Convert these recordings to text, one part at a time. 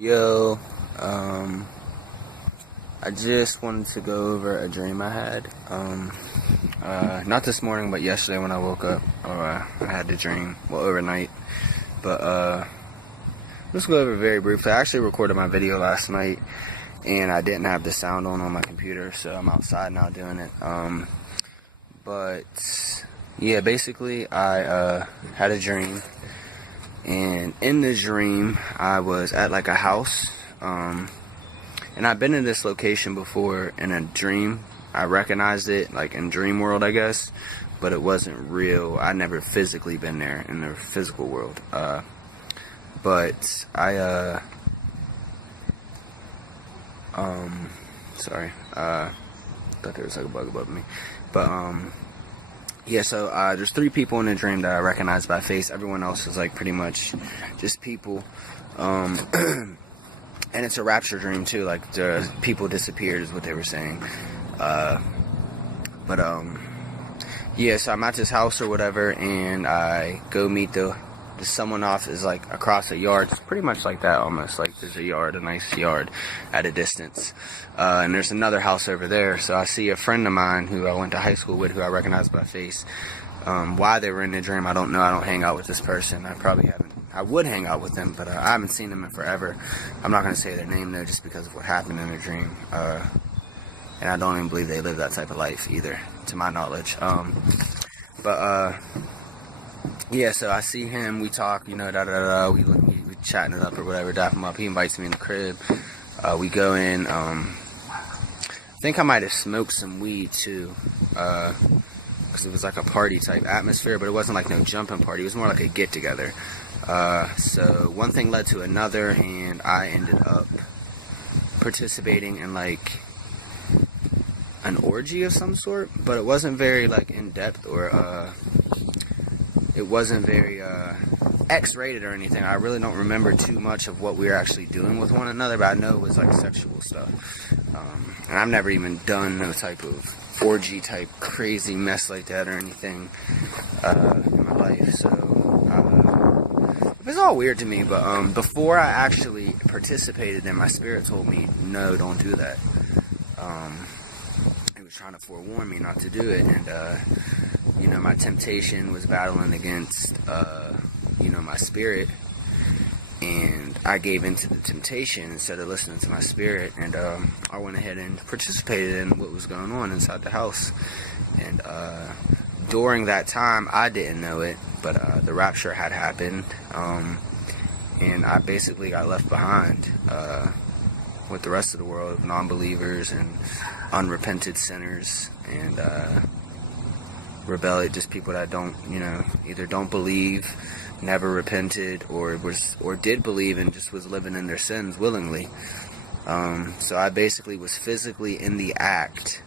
Yo, I just wanted to go over a dream I had. Not this morning, but yesterday when I woke up, I had the dream, well, overnight. But, let's go over it very briefly. I actually recorded my video last night, and I didn't have the sound on my computer, so I'm outside now doing it. But, yeah, basically, I, had a dream. And in the dream, I was at like a house, and I've been in this location before in a dream. I recognized it like in dream world, I guess, but it wasn't real. I never physically been there in the physical world. But I, sorry, thought there was like a bug above me, but, yeah, so there's 3 people in the dream that I recognize by face. Everyone else is like pretty much just people. And it's a rapture dream too. Like the people disappeared is what they were saying. Yeah, so I'm at this house or whatever, and I go meet someone off is like across a yard. It's pretty much like that almost. Like there's a yard, a nice yard at a distance. And there's another house over there. So I see a friend of mine who I went to high school with, who I recognize by face. Why they were in the dream, I don't know. I don't hang out with this person. I would hang out with them, but I haven't seen them in forever. I'm not going to say their name though, just because of what happened in the dream. And I don't even believe they live that type of life either, to my knowledge. Yeah, so I see him, we talk, you know, we chatting it up or whatever, dap him up. He invites me in the crib. We go in. I think I might have smoked some weed too, because it was like a party type atmosphere, but it wasn't like no jumping party. It was more like a get together. So one thing led to another, and I ended up participating in like an orgy of some sort, but it wasn't very like in depth or it wasn't very X-rated or anything. I really don't remember too much of what we were actually doing with one another, but I know it was like sexual stuff. And I've never even done no type of orgy type crazy mess like that or anything in my life. So it was all weird to me, but before I actually participated in, my spirit told me, no, don't do that. It was trying to forewarn me not to do it, and you know, my temptation was battling against, you know, my spirit, and I gave into the temptation instead of listening to my spirit, and I went ahead and participated in what was going on inside the house. And during that time, I didn't know it, but the rapture had happened, and I basically got left behind with the rest of the world of non-believers and unrepented sinners, and rebellious, just people that don't, you know, either don't believe, never repented, or did believe and just was living in their sins willingly. So I basically was physically in the act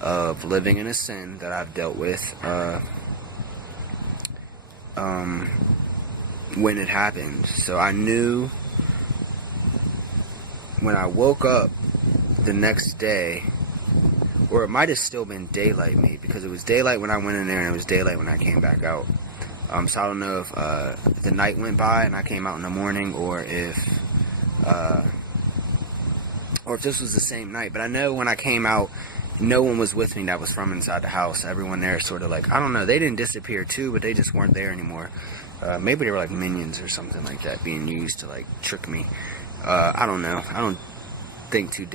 of living in a sin that I've dealt with when it happened. So I knew when I woke up the next day, or it might have still been daylight, maybe, because it was daylight when I went in there and it was daylight when I came back out. So I don't know if the night went by and I came out in the morning, or if this was the same night. But I know when I came out, no one was with me that was from inside the house. Everyone there sort of like, I don't know, they didn't disappear too, but they just weren't there anymore. Maybe they were like minions or something like that, being used to like trick me. I don't know. I don't think too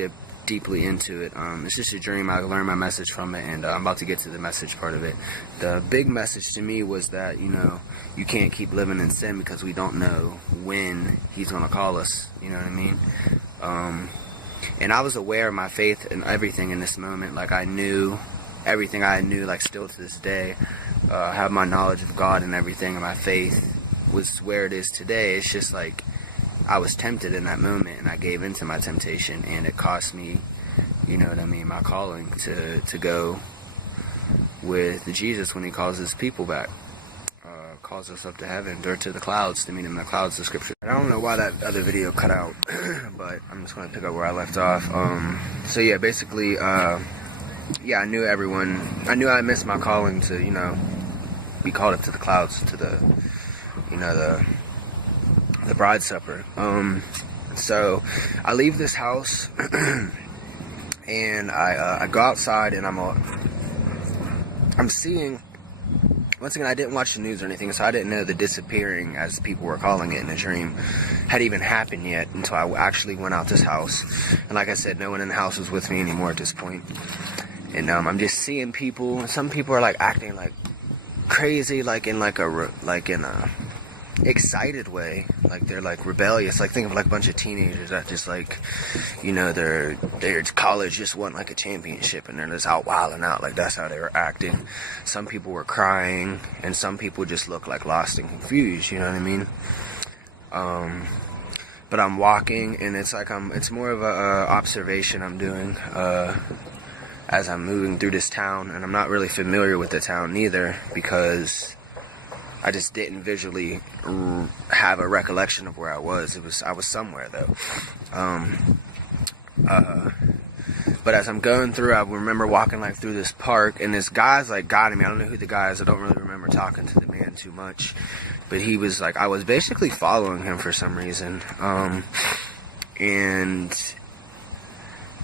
deeply into it. It's just a dream. I learned my message from it, and I'm about to get to the message part of it. The big message to me was that, you know, you can't keep living in sin, because we don't know when he's going to call us, you know what I mean? And I was aware of my faith and everything in this moment. Like, I knew everything. I knew, like, still to this day, I have my knowledge of God and everything, and my faith was where it is today. It's just like I was tempted in that moment, and I gave into my temptation, and it cost me, you know what I mean, my calling to go with Jesus when he calls his people back, calls us up to heaven, or to the clouds, to meet him in the clouds, the scripture. I don't know why that other video cut out, but I'm just going to pick up where I left off. So yeah, basically, yeah, I knew everyone, I knew I missed my calling to, you know, be called up to the clouds, to the, you know, the bride supper. So I leave this house and I go outside, and I'm seeing, once again, I didn't watch the news or anything, so I didn't know the disappearing, as people were calling it in the dream, had even happened yet until I actually went out this house. And like I said, no one in the house was with me anymore at this point. And I'm just seeing people. Some people are like acting like crazy, like in a excited way, like they're like rebellious. Like think of like a bunch of teenagers that just like, you know, their college just won like a championship and they're just out wilding out. Like that's how they were acting. Some people were crying, and some people just looked like lost and confused. You know what I mean? But I'm walking, and it's like it's more of a observation I'm doing as I'm moving through this town, and I'm not really familiar with the town neither, because I just didn't visually have a recollection of where I was. I was somewhere though. But as I'm going through, I remember walking like through this park, and this guy's like guiding me. I don't know who the guy is. I don't really remember talking to the man too much, but he was like, I was basically following him for some reason. And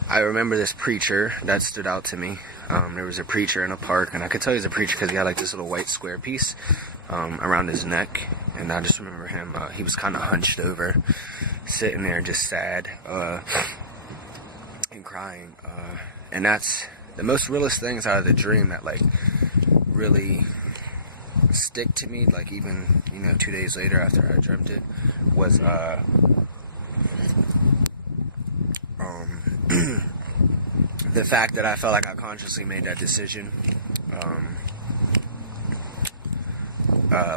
I remember this preacher that stood out to me. There was a preacher in a park, and I could tell he was a preacher because he had like this little white square piece around his neck, and I just remember him, he was kind of hunched over, sitting there just sad and crying, and that's the most realest things out of the dream that like really stick to me, like even, you know, 2 days later after I dreamt it, was the fact that I felt like I consciously made that decision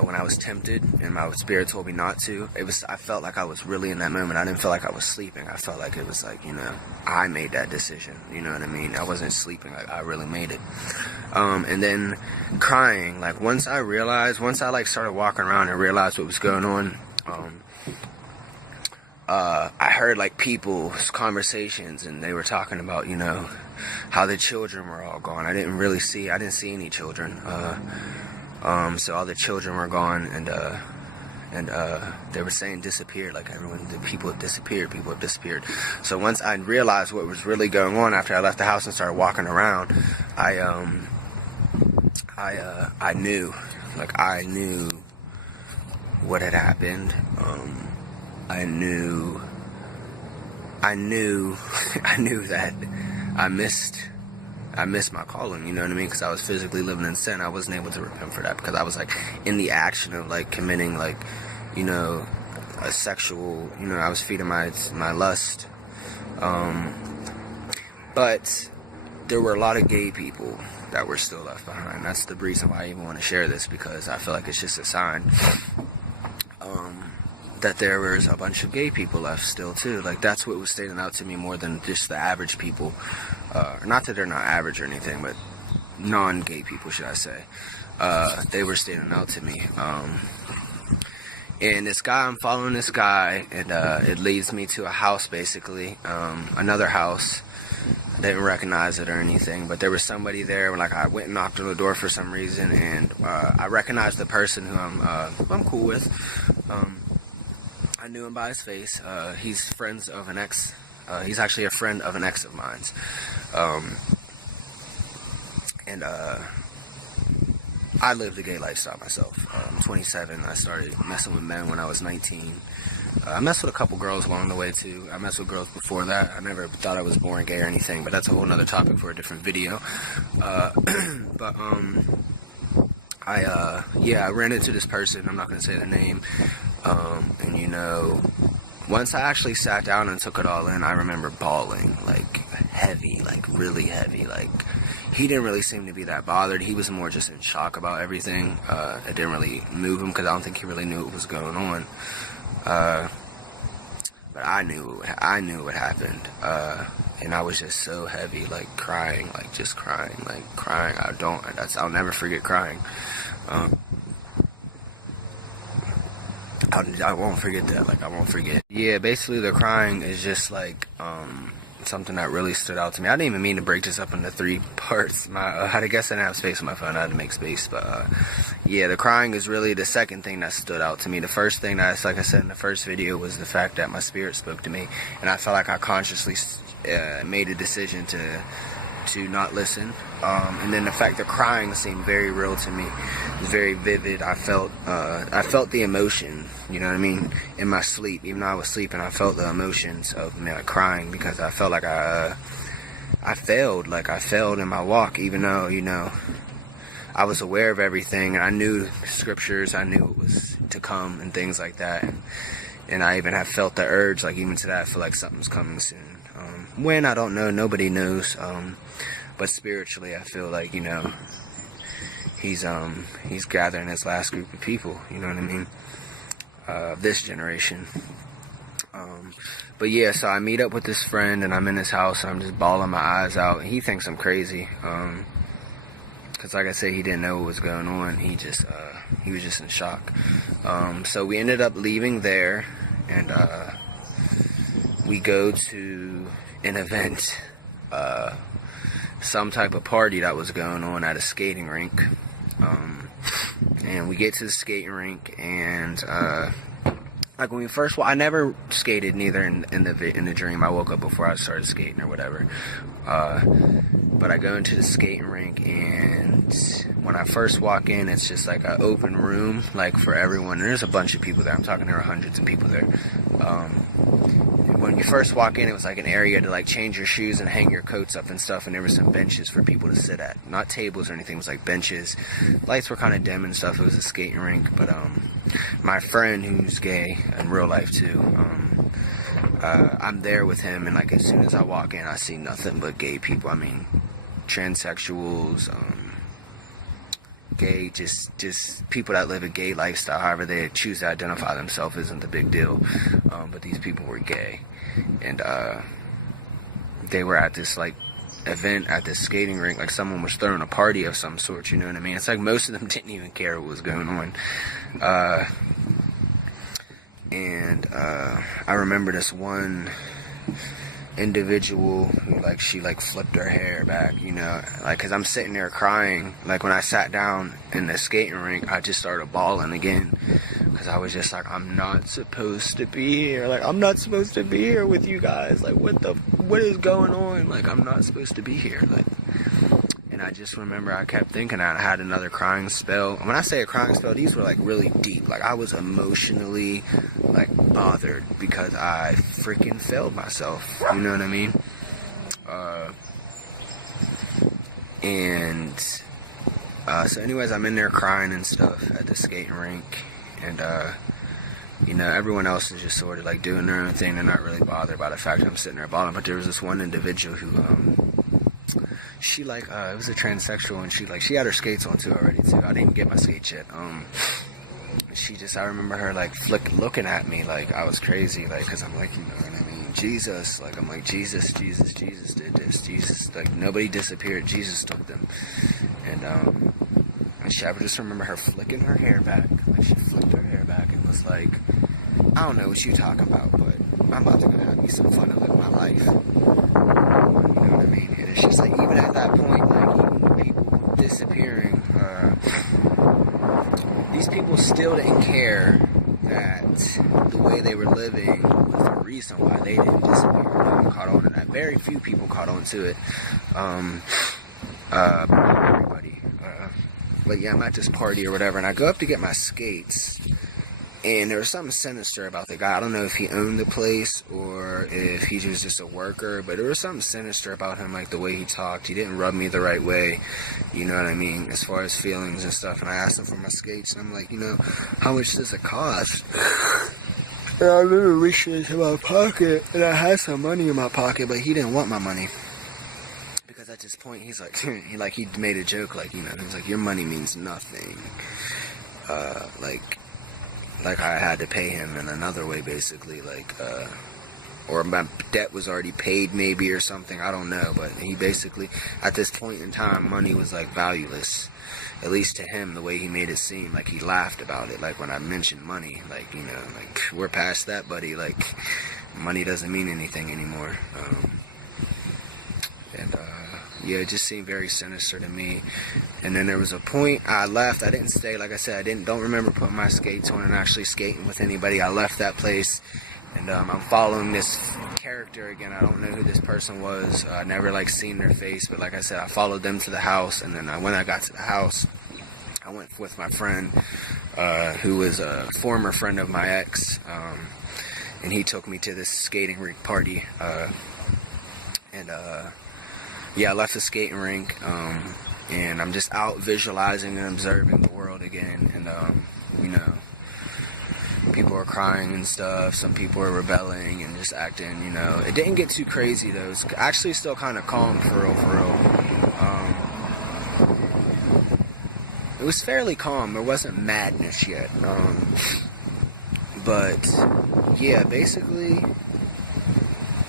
when I was tempted and my spirit told me not to. I felt like I was really in that moment. I didn't feel like I was sleeping. I felt like it was like, you know, I made that decision. You know what I mean? I wasn't sleeping. I really made it. And then crying, like once I like started walking around and realized what was going on, I heard like people's conversations, and they were talking about, you know, how the children were all gone. I didn't see any children. So all the children were gone, and they were saying disappeared, like people have disappeared. So once I realized what was really going on after I left the house and started walking around, I knew what had happened. I knew that I missed my calling, you know what I mean? Because I was physically living in sin. I wasn't able to repent for that because I was like in the action of like committing, like, you know, a sexual, you know, I was feeding my lust. But there were a lot of gay people that were still left behind. That's the reason why I even want to share this, because I feel like it's just a sign that there was a bunch of gay people left still too. Like that's what was standing out to me more than just the average people. Not that they're not average or anything, but non-gay people, should I say. They were standing out to me. And this guy, I'm following this guy, and it leads me to a house, basically, another house. I didn't recognize it or anything, but there was somebody there. Like I went and knocked on the door for some reason, and I recognized the person who I'm cool with. I knew him by his face. He's friends of an ex. He's actually a friend of an ex of mine's. And I lived a gay lifestyle myself. I'm 27. I started messing with men when I was 19. I messed with a couple girls along the way too. I messed with girls before that. I never thought I was born gay or anything, but that's a whole nother topic for a different video. I ran into this person. I'm not going to say their name. And you know, once I actually sat down and took it all in, I remember bawling, like heavy, like really heavy. Like he didn't really seem to be that bothered. He was more just in shock about everything. It didn't really move him because I don't think he really knew what was going on. But I knew what happened. And I was just so heavy, like crying, like just crying, like crying. I'll never forget crying. I won't forget that. Like I won't forget. Yeah, basically the crying is just like something that really stood out to me. I didn't even mean to break this up into 3 parts. I guess I didn't have space on my phone. I had to make space. But yeah, the crying is really the second thing that stood out to me. The first thing that's, like I said in the first video, was the fact that my spirit spoke to me, and I felt like I consciously made a decision to not listen. And then the fact that crying seemed very real to me. It was very vivid. I felt the emotion, you know what I mean, in my sleep. Even though I was sleeping, I felt the emotions of me, like, crying, because I felt like I failed. Like, I failed in my walk, even though, you know, I was aware of everything, and I knew scriptures, I knew it was to come and things like that. And I even have felt the urge, like, even today, I feel like something's coming soon. When, I don't know, nobody knows. But spiritually, I feel like, you know, he's gathering his last group of people, you know what I mean, this generation. But yeah, so I meet up with this friend, and I'm in his house, and I'm just bawling my eyes out, and he thinks I'm crazy, because like I said, he didn't know what was going on. He was just in shock. So we ended up leaving there, and we go to an event, some type of party that was going on at a skating rink. And we get to the skating rink, and like when we first, I never skated neither in the dream. I woke up before I started skating or whatever. But I go into the skating rink, and when I first walk in, it's just like an open room, like, for everyone. There's a bunch of people there. I'm talking, there are hundreds of people there. When you first walk in, it was like an area to, like, change your shoes and hang your coats up and stuff, and there were some benches for people to sit at. Not tables or anything, it was like benches. Lights were kind of dim and stuff. It was a skating rink. But my friend, who's gay in real life too, I'm there with him, and, like, as soon as I walk in, I see nothing but gay people. I mean, transsexuals, gay, just people that live a gay lifestyle. However they choose to identify themselves isn't the big deal. But these people were gay, and they were at this, like, event at this skating rink. Like, someone was throwing a party of some sort, you know what I mean? It's like most of them didn't even care what was going on. And I remember this one individual who, like, she, like, flipped her hair back, you know, like, because I'm sitting there crying. Like, when I sat down in the skating rink, I just started bawling again, because I was just like, I'm not supposed to be here. Like, I'm not supposed to be here with you guys. Like, what is going on? Like, I'm not supposed to be here. Like, and I just remember I kept thinking I had another crying spell. When I say a crying spell, these were, like, really deep. Like, I was emotionally, like, bothered because I freaking failed myself. You know what I mean? So anyways, I'm in there crying and stuff at the skating rink. And, you know, everyone else is just sort of, like, doing their own thing. They're not really bothered by the fact that I'm sitting there bawling. But there was this one individual who, she, like, it was a transsexual, and she had her skates on too already too. I didn't even get my skates yet. I remember her, like, looking at me like I was crazy, like, because I'm like, you know what I mean, Jesus, like, I'm like, Jesus did this, Jesus, like, nobody disappeared, Jesus took them. And I just remember her flicking her hair back, like, she flicked her hair back and was like, I don't know what you talking about, but I'm about to go have me some fun and live my life. You know what I mean? And it's just like, even at that point, like, even people disappearing, these people still didn't care that the way they were living was the reason why they didn't disappear. They caught on to that. Very few people caught on to it. Everybody. But yeah, I'm at this party or whatever, and I go up to get my skates, and there was something sinister about the guy. I don't know if he owned the place or if he was just a worker, but there was something sinister about him, like the way he talked. He didn't rub me the right way, you know what I mean, as far as feelings and stuff. And I asked him for my skates, and I'm like, you know, how much does it cost? And I literally reached into my pocket, and I had some money in my pocket, but he didn't want my money. Because at this point, he's like, he made a joke, like, you know, he was like, your money means nothing. Like I had to pay him in another way, basically, like, or my debt was already paid, maybe, or something, I don't know, but he basically, at this point in time, money was, like, valueless, at least to him, the way he made it seem, like, he laughed about it, like, when I mentioned money, like, you know, like, we're past that, buddy, like, money doesn't mean anything anymore. And yeah, it just seemed very sinister to me. And then there was a point I left. I didn't stay. Like I said, don't remember putting my skates on and actually skating with anybody. I left that place, and I'm following this character again. I don't know who this person was. I never like seen their face, but like I said, I followed them to the house. And then when I got to the house, I went with my friend, who was a former friend of my ex, and he took me to this skating rink party. Yeah, I left the skating rink, and I'm just out visualizing and observing the world again. And you know, people are crying and stuff. Some people are rebelling and just acting. You know, it didn't get too crazy though. It's actually still kind of calm for real. It was fairly calm. There wasn't madness yet. But yeah, basically,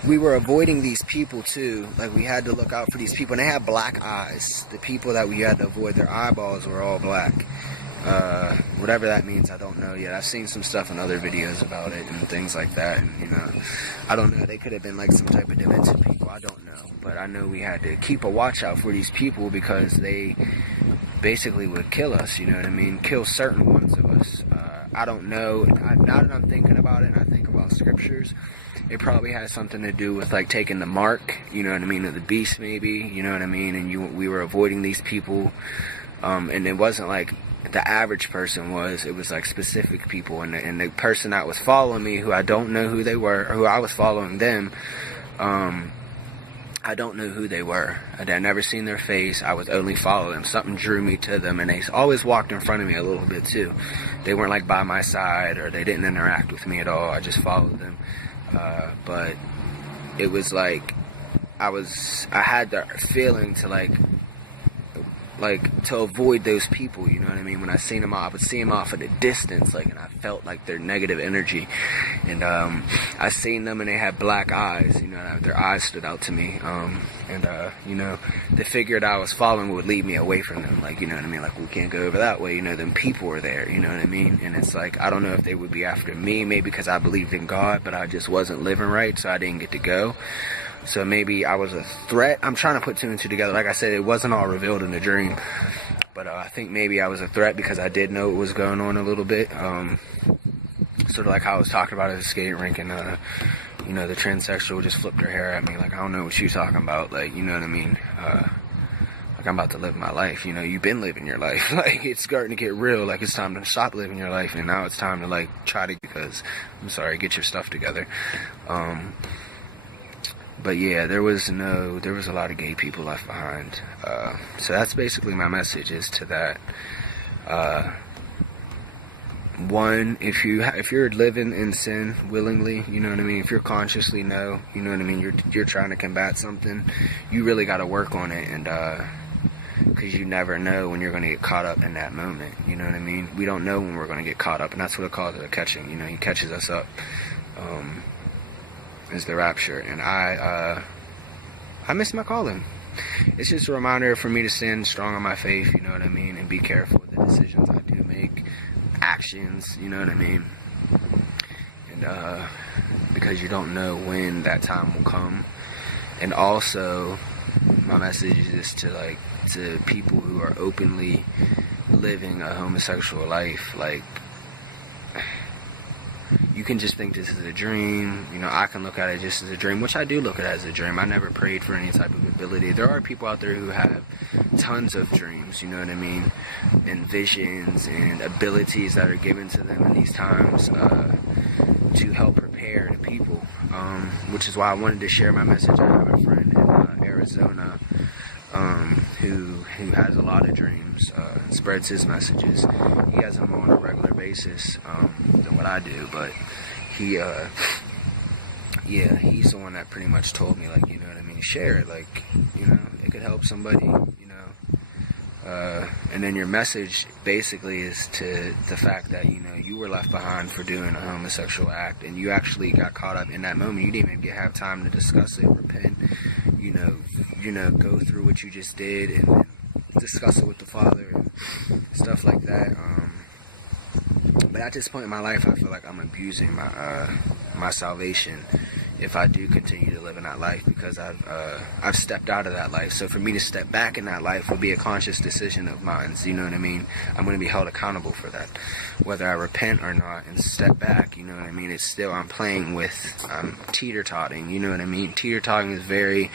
we were avoiding these people too. Like, we had to look out for these people, and they had black eyes. The people that we had to avoid, their eyeballs were all black. Whatever that means, I don't know yet. I've seen some stuff in other videos about it and things like that, and you know, I don't know. They could have been like some type of demented people. I don't know, but I know we had to keep a watch out for these people because they basically would kill us. You know what I mean? Kill certain ones of us. I don't know. Now that I'm thinking about it, and I think about scriptures, it probably has something to do with like taking the mark, you know what I mean, of the beast maybe, you know what I mean, and we were avoiding these people, and it wasn't like the average person was, it was like specific people, and the person that was following me, who I don't know who they were, or who I was following them, I don't know who they were. I'd never seen their face. I was only following them. Something drew me to them, and they always walked in front of me a little bit too. They weren't like by my side, or they didn't interact with me at all. I just followed them. But it was like I had the feeling to like to avoid those people, you know what I mean? When I seen them, I would see them off at a distance, like, and I felt like their negative energy. And I seen them, and they had black eyes, you know, their eyes stood out to me. You know, the figure that I was following would lead me away from them, like, you know what I mean? Like, we can't go over that way, you know, them people were there, you know what I mean? And it's like, I don't know if they would be after me, maybe because I believed in God, but I just wasn't living right, so I didn't get to go. So maybe I was a threat. I'm trying to put two and two together. Like I said, it wasn't all revealed in the dream. But I think maybe I was a threat because I did know what was going on a little bit. Sort of like how I was talking about at the skating rink, and you know, the transsexual just flipped her hair at me. Like, I don't know what you're talking about. Like, you know what I mean? Like, I'm about to live my life. You know, you've been living your life. Like, it's starting to get real. Like, it's time to stop living your life. And now it's time to, like, try to, because, I'm sorry, get your stuff together. But yeah, there was a lot of gay people left behind. So that's basically my message, is to that. One, if you're living in sin willingly, you know what I mean, if you're consciously know, you know what I mean, you're trying to combat something, you really got to work on it, and because you never know when you're going to get caught up in that moment, you know what I mean? We don't know when we're going to get caught up, and that's what it calls it, catching, you know, he catches us up. Is the rapture, and I miss my calling. It's just a reminder for me to stand strong on my faith, you know what I mean, and be careful with the decisions I do make, actions, you know what I mean, and because you don't know when that time will come. And also, my message is to people who are openly living a homosexual life, like, you can just think this is a dream, you know, I can look at it just as a dream, which I do look at it as a dream. I never prayed for any type of ability. There are people out there who have tons of dreams, you know what I mean, and visions and abilities that are given to them in these times to help prepare the people, which is why I wanted to share my message. I have a friend in Arizona who has a lot of dreams, spreads his messages. He has them on a regular basis than what I do, but he's the one that pretty much told me, like, you know what I mean, share it, like, you know, it could help somebody, you know. And then your message basically is to the fact that, you know, you were left behind for doing a homosexual act, and you actually got caught up in that moment. You didn't even have time to discuss it, repent, you know, go through what you just did and discuss it with the Father and stuff like that. But at this point in my life, I feel like I'm abusing my salvation, if I do continue to live in that life, because I've stepped out of that life. So for me to step back in that life would be a conscious decision of mine. You know what I mean? I'm going to be held accountable for that, whether I repent or not and step back. You know what I mean? It's still, I'm playing with, I'm teeter-totting. You know what I mean? Teeter-totting is very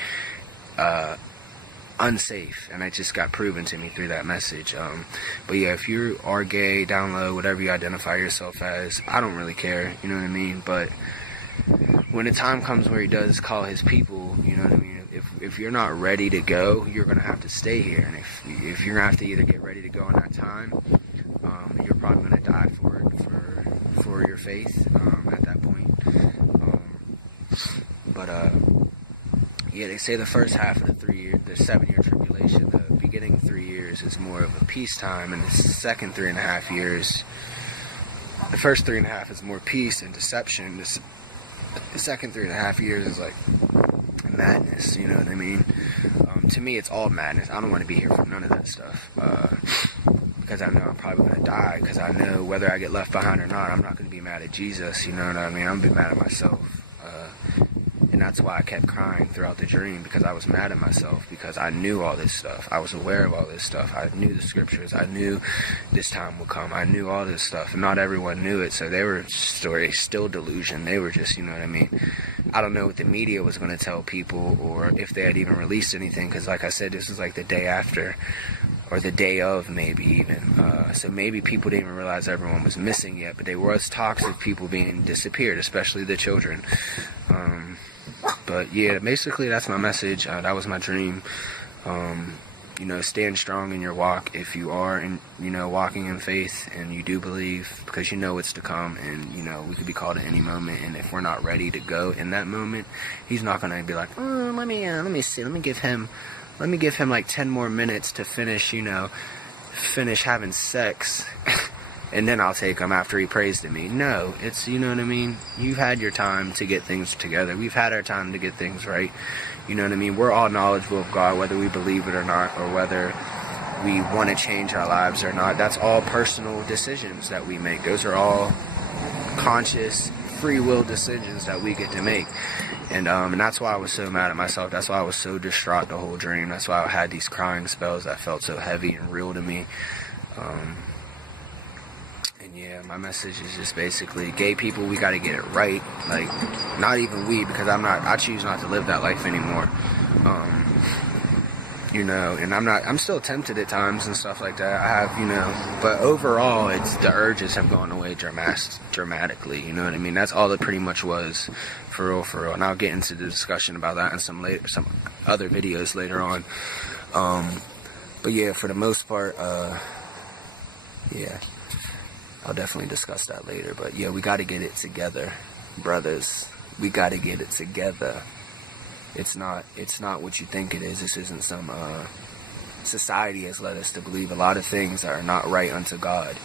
unsafe, and it just got proven to me through that message. But yeah, if you are gay, down low, whatever you identify yourself as, I don't really care. You know what I mean? But when the time comes where he does call his people, you know what I mean, if you're not ready to go, you're going to have to stay here. And if you're going to have to either get ready to go in that time, you're probably going to die for your faith at that point. Yeah, they say the first half of the 7-year tribulation, the beginning 3 years is more of a peacetime, and the second 3.5 years, the first 3.5 is more peace and deception. The second 3.5 years is like madness, you know what I mean? To me, it's all madness. I don't want to be here for none of that stuff, because I know I'm probably going to die, because I know whether I get left behind or not, I'm not going to be mad at Jesus, you know what I mean? I'm going to be mad at myself. And that's why I kept crying throughout the dream, because I was mad at myself, because I knew all this stuff. I was aware of all this stuff. I knew the scriptures. I knew this time would come. I knew all this stuff, and not everyone knew it, so they were still delusion. They were just, you know what I mean? I don't know what the media was going to tell people, or if they had even released anything, because like I said, this was like the day after, or the day of, maybe even. So maybe people didn't even realize everyone was missing yet, but there was talks of people being disappeared, especially the children. But yeah, basically that's my message. That was my dream. You know, stand strong in your walk if you are, walking in faith and you do believe, because you know it's to come, and you know we could be called at any moment. And if we're not ready to go in that moment, he's not gonna be like, oh, let me give him like 10 more minutes to finish having sex. And then I'll take him after he prays to me. No, it's, you know what I mean? You've had your time to get things together. We've had our time to get things right. You know what I mean? We're all knowledgeable of God, whether we believe it or not, or whether we want to change our lives or not. That's all personal decisions that we make. Those are all conscious, free will decisions that we get to make. And that's why I was so mad at myself. That's why I was so distraught the whole dream. That's why I had these crying spells that felt so heavy and real to me. Yeah, my message is just basically, gay people, we got to get it right. Like, not even we, because I choose not to live that life anymore. And I'm still tempted at times and stuff like that. I have, but overall, the urges have gone away dramatically, you know what I mean? That's all it pretty much was, for real. And I'll get into the discussion about that in some other videos later on. But yeah, for the most part, yeah. I'll definitely discuss that later, but yeah, we got to get it together, brothers. We got to get it together. It's not what you think it is. This isn't some, society has led us to believe a lot of things that are not right unto God.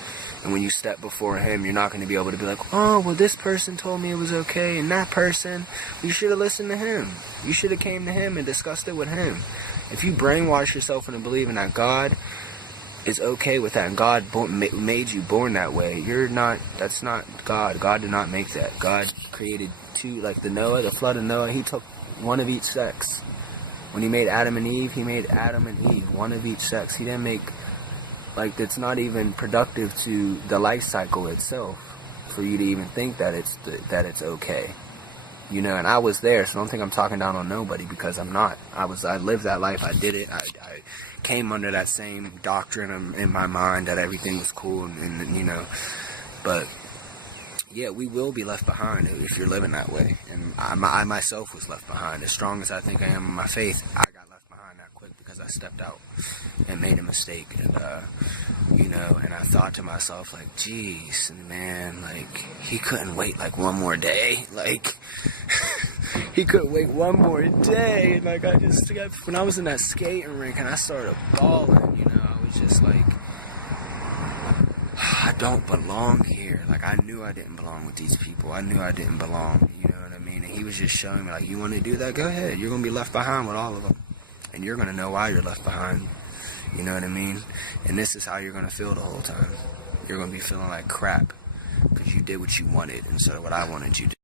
And when you step before him, you're not going to be able to be like, oh, well, this person told me it was okay, and that person, you should have listened to him. You should have came to him and discussed it with him. If you brainwash yourself into believing that God is okay with that, and God made you born that way, that's not God. God did not make that. God created two, like the flood of Noah, he took one of each sex. When he made Adam and Eve, he made Adam and Eve, one of each sex. He didn't make, it's not even productive to the life cycle itself for you to even think that it's okay. And I was there, so don't think I'm talking down on nobody, because I'm not. I lived that life, I did it, I came under that same doctrine in my mind that everything was cool, and but yeah, we will be left behind if you're living that way. And I myself was left behind. As strong as I think I am in my faith, I got left behind that quick because I stepped out and made a mistake. And and I thought to myself, like, geez, man, he couldn't wait one more day. He couldn't wait one more day. And when I was in that skating rink and I started bawling, I was just like, I don't belong here. I knew I didn't belong with these people. I knew I didn't belong, you know what I mean? And he was just showing me, you want to do that? Go ahead. You're going to be left behind with all of them. And you're going to know why you're left behind. You know what I mean? And this is how you're going to feel the whole time. You're going to be feeling like crap because you did what you wanted instead of what I wanted you to.